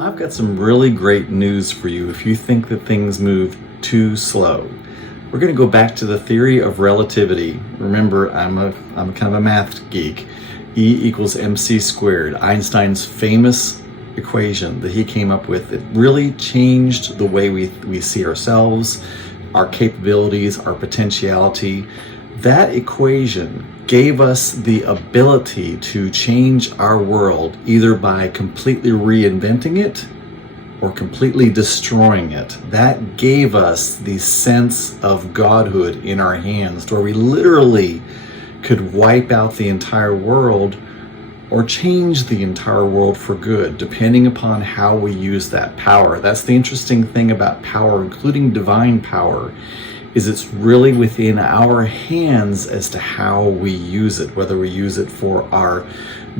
I've got some really great news for you if you think that things move too slow. We're going to go back to the theory of relativity. Remember, I'm kind of a math geek. E equals mc squared, Einstein's famous equation that he came up with. It really changed the way we see ourselves, our capabilities, our potentiality. That equation gave us the ability to change our world either by completely reinventing it or completely destroying it. That gave us the sense of godhood in our hands, to where we literally could wipe out the entire world or change the entire world for good, depending upon how we use that power. That's the interesting thing about power, including divine power, is it's really within our hands as to how we use it, whether we use it for our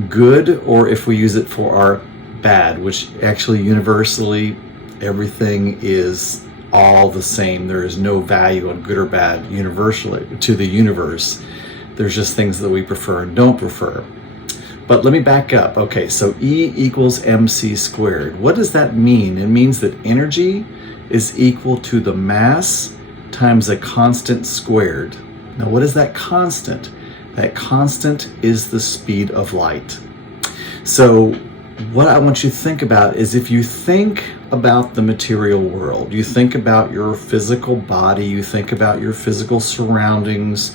good or if we use it for our bad, which actually universally everything is all the same. There is no value on good or bad universally to the universe. There's just things that we prefer and don't prefer. But let me back up. Okay, so E equals mc squared. What does that mean? It means that energy is equal to the mass times a constant squared. Now, what is that constant? That constant is the speed of light. So what I want you to think about is, if you think about the material world, you think about your physical body, you think about your physical surroundings,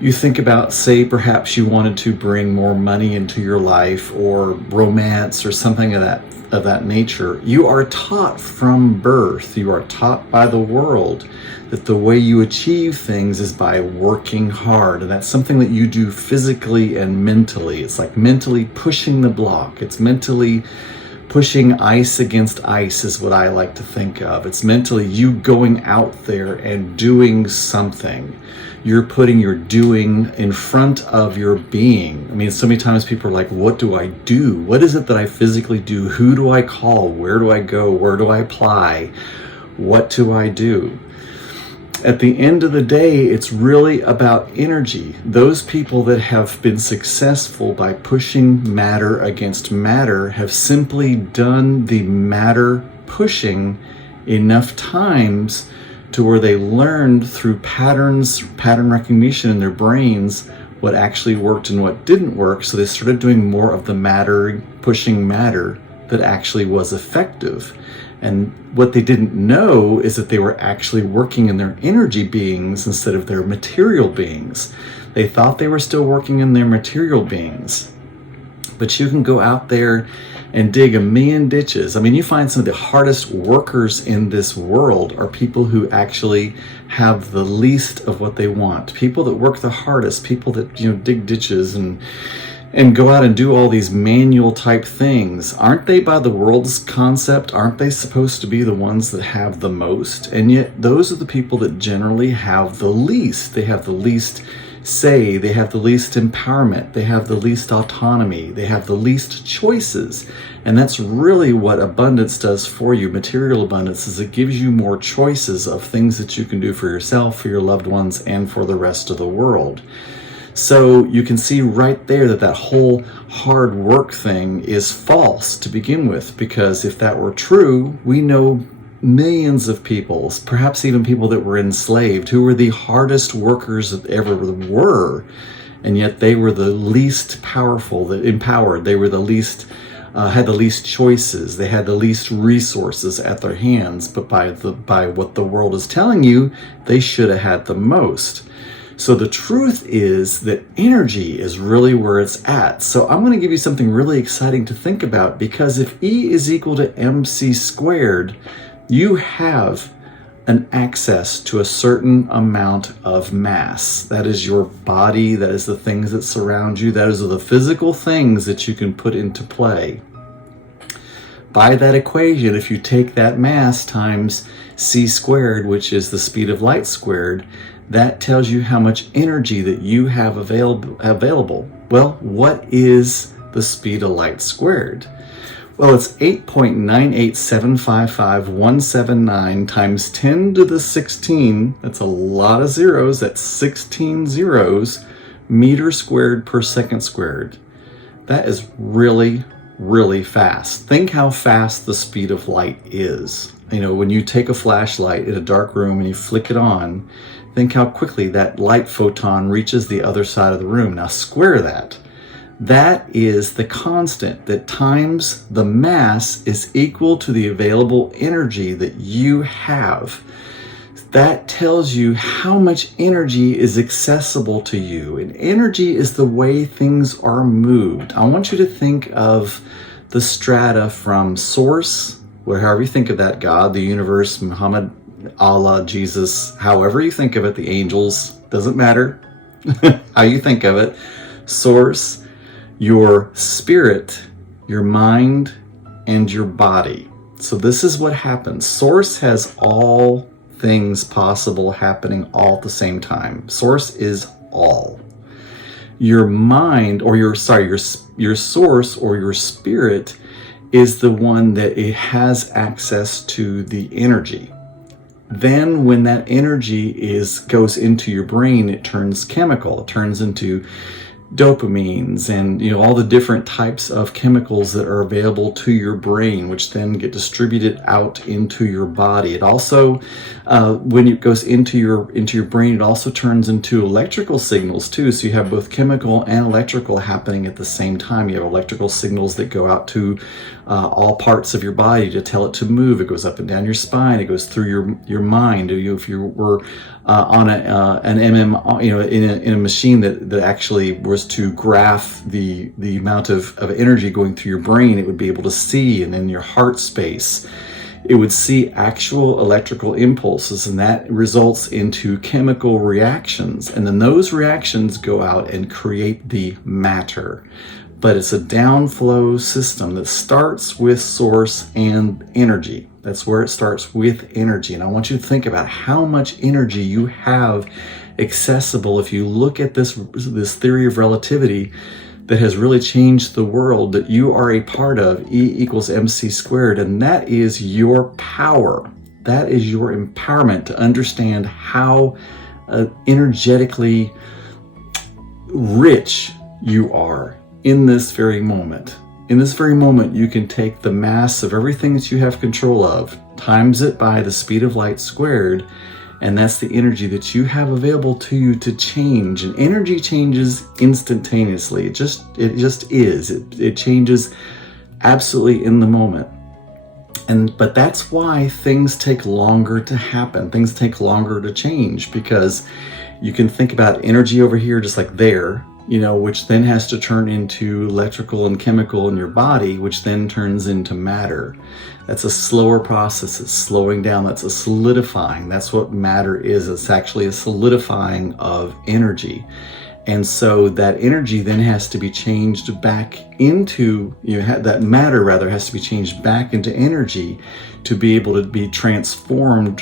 you think about, say, perhaps you wanted to bring more money into your life or romance or something of that nature. You are taught from birth, you are taught by the world that the way you achieve things is by working hard. And that's something that you do physically and mentally. It's like mentally pushing the block. It's mentally pushing ice against ice is what I like to think of. It's mentally you going out there and doing something. You're putting your doing in front of your being. I mean, so many times people are like, what do I do? What is it that I physically do? Who do I call? Where do I go? Where do I apply? What do I do? At the end of the day, it's really about energy. Those people that have been successful by pushing matter against matter have simply done the matter pushing enough times to where they learned through pattern recognition in their brains what actually worked and what didn't work. So they started doing more of the matter, pushing matter that actually was effective. And what they didn't know is that they were actually working in their energy beings instead of their material beings. They thought they were still working in their material beings. But you can go out there and dig a million ditches. I mean, you find some of the hardest workers in this world are people who actually have the least of what they want. People that work the hardest, people that, dig ditches and go out and do all these manual type things. Aren't they, by the world's concept, aren't they supposed to be the ones that have the most? And yet those are the people that generally have the least. They have the least say, they have the least empowerment, they have the least autonomy, they have the least choices. And that's really what abundance does for you. Material abundance is it gives you more choices of things that you can do for yourself, for your loved ones, and for the rest of the world. So you can see right there that whole hard work thing is false to begin with, because if that were true, we know millions of people, perhaps even people that were enslaved, who were the hardest workers that ever were, and yet they were the least powerful, empowered. They were the least, had the least choices. They had the least resources at their hands. But by what the world is telling you, they should have had the most. So the truth is that energy is really where it's at. So I'm going to give you something really exciting to think about, because if E is equal to mc squared, you have an access to a certain amount of mass. That is your body, that is the things that surround you, that is the physical things that you can put into play. By that equation, if you take that mass times c squared, which is the speed of light squared, that tells you how much energy that you have available. Well, what is the speed of light squared? Well, it's 8.98755,179 times 10 to the 16. That's a lot of zeros. That's 16 zeros, meters squared per second squared. That is really, really fast. Think how fast the speed of light is. When you take a flashlight in a dark room and you flick it on, think how quickly that light photon reaches the other side of the room. Now square that. That is the constant, that times the mass is equal to the available energy that you have. That tells you how much energy is accessible to you. And energy is the way things are moved. I want you to think of the strata from source, however you think of that, God, the universe, Muhammad, Allah, Jesus, however you think of it, the angels, doesn't matter how you think of it. Source, your spirit, your mind, and your body. So this is what happens. Source has all things possible happening all at the same time. Source is all. Your mind, or your source or your spirit is the one that it has access to the energy. Then when that energy goes into your brain, it turns chemical. It turns into dopamines and all the different types of chemicals that are available to your brain, which then get distributed out into your body. It also, when it goes into your brain, it also turns into electrical signals too. So you have both chemical and electrical happening at the same time. You have electrical signals that go out to all parts of your body to tell it to move. It goes up and down your spine. It goes through your mind. If you were on an in a machine that actually was to graph the amount of energy going through your brain, it would be able to see, and in your heart space, it would see actual electrical impulses, and that results into chemical reactions. And then those reactions go out and create the matter. But it's a downflow system that starts with source and energy. That's where it starts, with energy. And I want you to think about how much energy you have accessible. If you look at this theory of relativity that has really changed the world, that you are a part of, E=mc², and that is your power. That is your empowerment to understand how energetically rich you are in this very moment. In this very moment, you can take the mass of everything that you have control of, times it by the speed of light squared, and that's the energy that you have available to you to change. And energy changes instantaneously. It just is. It changes absolutely in the moment. But that's why things take longer to happen. Things take longer to change, because you can think about energy over here just like there, which then has to turn into electrical and chemical in your body, which then turns into matter. That's a slower process. It's slowing down. That's a solidifying. That's what matter is. It's actually a solidifying of energy. And so that energy then has to be changed back into, that matter rather has to be changed back into energy to be able to be transformed,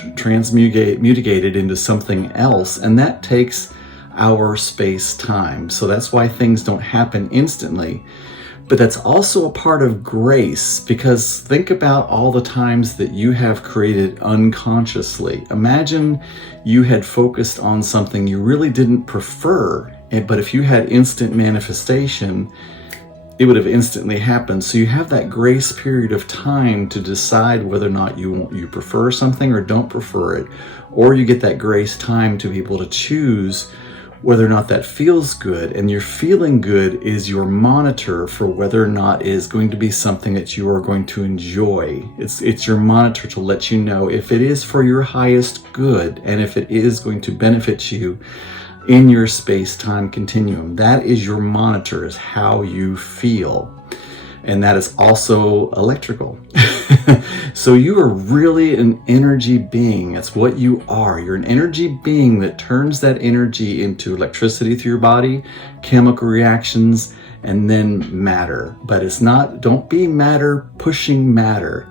mutated into something else. And that takes our space-time. So that's why things don't happen instantly. But that's also a part of grace, because think about all the times that you have created unconsciously. Imagine you had focused on something you really didn't prefer, but if you had instant manifestation, it would have instantly happened. So you have that grace period of time to decide whether or not you prefer something or don't prefer it, or you get that grace time to be able to choose whether or not that feels good. And your feeling good is your monitor for whether or not it is going to be something that you are going to enjoy. It's your monitor to let you know if it is for your highest good and if it is going to benefit you in your space-time continuum. That is your monitor, is how you feel. And that is also electrical. So you are really an energy being. That's what you are. You're an energy being that turns that energy into electricity through your body, chemical reactions, and then matter. But it's not, don't be matter pushing matter.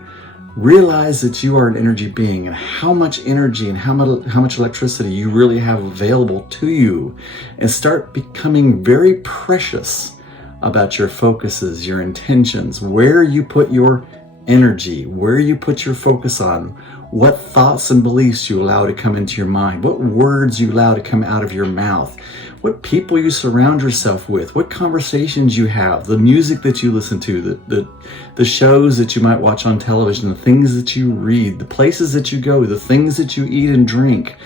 Realize that you are an energy being, and how much energy and how much electricity you really have available to you, and start becoming very precious about your focuses, your intentions, where you put your energy, where you put your focus on, what thoughts and beliefs you allow to come into your mind, what words you allow to come out of your mouth, what people you surround yourself with, what conversations you have, the music that you listen to, the shows that you might watch on television, the things that you read, the places that you go, the things that you eat and drink,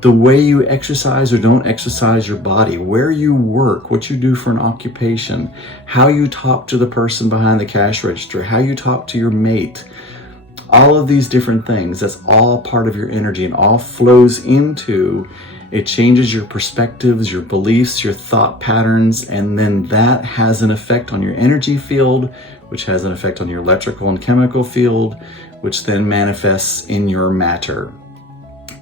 the way you exercise or don't exercise your body, where you work, what you do for an occupation, how you talk to the person behind the cash register, how you talk to your mate. All of these different things, that's all part of your energy and all flows into, it changes your perspectives, your beliefs, your thought patterns, and then that has an effect on your energy field, which has an effect on your electrical and chemical field, which then manifests in your matter.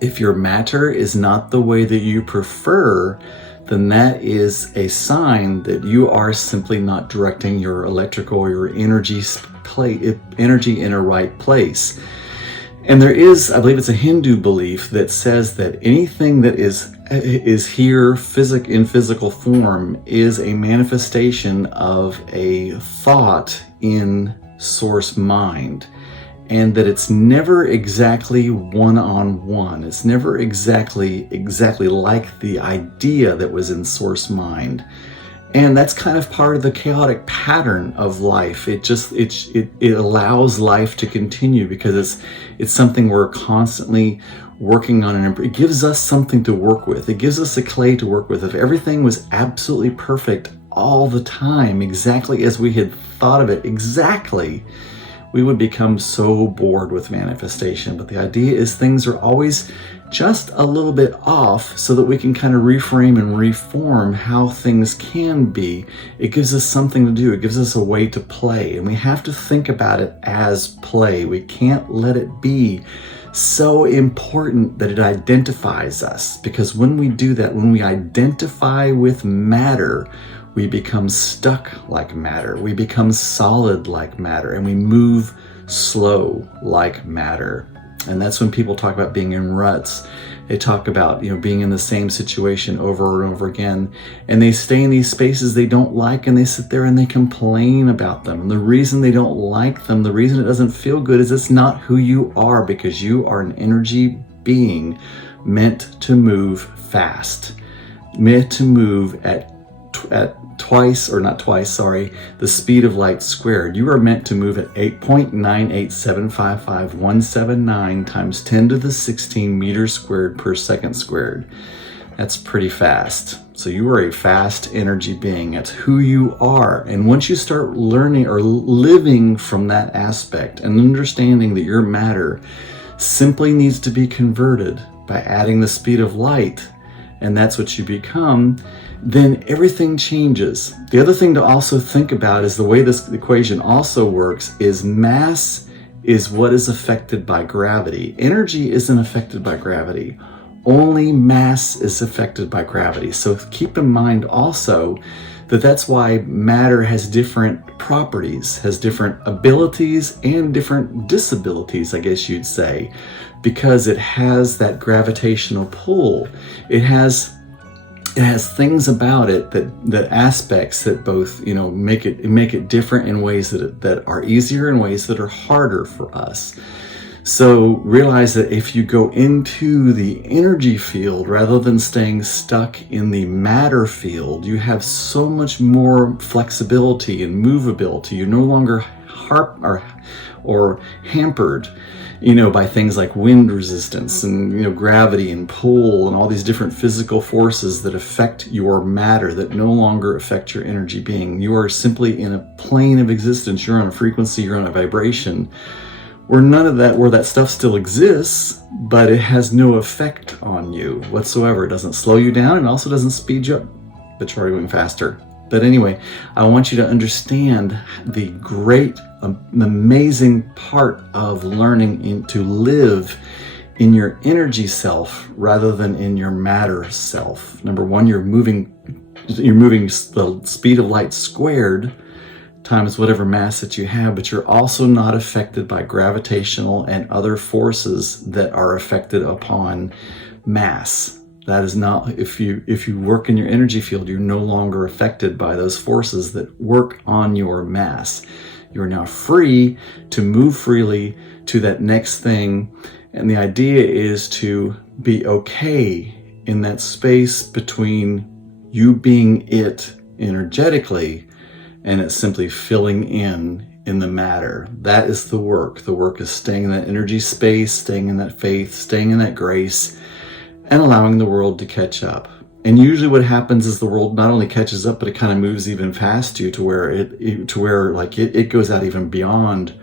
If your matter is not the way that you prefer, then that is a sign that you are simply not directing your electrical or your energy in a right place. And there is, I believe it's a Hindu belief that says that anything that is here in physical form is a manifestation of a thought in source mind, and that it's never exactly one-on-one. It's never exactly like the idea that was in source mind. And that's kind of part of the chaotic pattern of life. It allows life to continue because it's something we're constantly working on, and it gives us something to work with. It gives us a clay to work with. If everything was absolutely perfect all the time, exactly as we had thought of it, exactly, we would become so bored with manifestation. But the idea is things are always just a little bit off so that we can kind of reframe and reform how things can be. It gives us something to do. It gives us a way to play, and we have to think about it as play. We can't let it be so important that it identifies us, because when we do that, when we identify with matter, we become stuck like matter, we become solid like matter, and we move slow like matter. And that's when people talk about being in ruts. They talk about, being in the same situation over and over again, and they stay in these spaces they don't like, and they sit there and they complain about them. And the reason they don't like them, the reason it doesn't feel good, is it's not who you are, because you are an energy being meant to move fast, meant to move at the speed of light squared. You are meant to move at 8.98755,179 times 10 to the 16 meters squared per second squared. That's pretty fast. So you are a fast energy being. That's who you are. And once you start learning or living from that aspect and understanding that your matter simply needs to be converted by adding the speed of light, and that's what you become, then everything changes. The other thing to also think about is the way this equation also works is mass is what is affected by gravity. Energy isn't affected by gravity. Only mass is affected by gravity. So keep in mind also that that's why matter has different properties, has different abilities and different disabilities, I guess you'd say, because it has that gravitational pull. It has things about it that aspects that both make it different in ways that are easier and ways that are harder for us. So realize that if you go into the energy field rather than staying stuck in the matter field, you have so much more flexibility and movability. You're no longer hampered by things like wind resistance and gravity and pull and all these different physical forces that affect your matter that no longer affect your energy being. You are simply in a plane of existence. You're on a frequency, you're on a vibration where that stuff still exists, but it has no effect on you whatsoever. It doesn't slow you down, and also doesn't speed you up, but you're already going faster. But anyway, I want you to understand the great, amazing part of learning to live in your energy self rather than in your matter self. Number one, you're moving the speed of light squared times whatever mass that you have, but you're also not affected by gravitational and other forces that are affected upon mass. That is not, if you work in your energy field, you're no longer affected by those forces that work on your mass. You're now free to move freely to that next thing. And the idea is to be okay in that space between you being it energetically, and it's simply filling in the matter. That is the work. The work is staying in that energy space, staying in that faith, staying in that grace, and allowing the world to catch up. And usually what happens is the world not only catches up, but it kind of moves even past you to where it goes out even beyond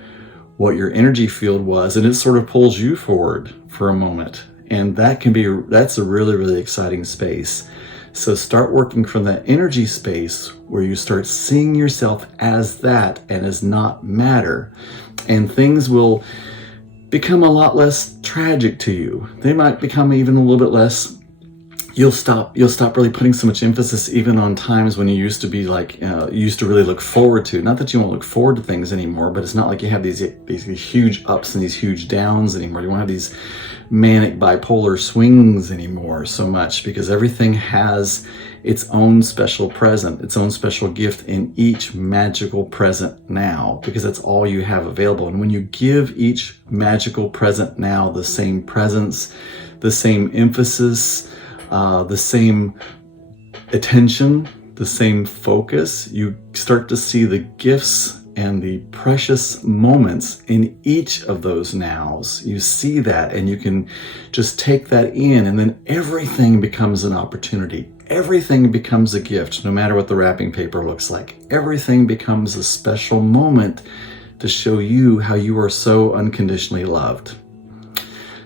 what your energy field was, and it sort of pulls you forward for a moment. And that's a really, really exciting space. So start working from that energy space where you start seeing yourself as that and as not matter. And things will become a lot less tragic to you. They might become even a little bit less. You'll stop really putting so much emphasis even on times when you used to be like, you used to really look forward to. Not that you won't look forward to things anymore, but it's not like you have these huge ups and these huge downs anymore. You won't have these manic bipolar swings anymore so much, because everything has its own special present, its own special gift in each magical present now, because that's all you have available. And when you give each magical present now the same presence, the same emphasis, the same attention, the same focus, you start to see the gifts and the precious moments in each of those nows. You see that, and you can just take that in, and then everything becomes an opportunity. Everything becomes a gift, no matter what the wrapping paper looks like. Everything becomes a special moment to show you how you are so unconditionally loved.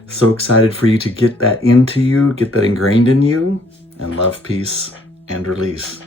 So excited for you to get that into you, get that ingrained in you, and love, peace, and release.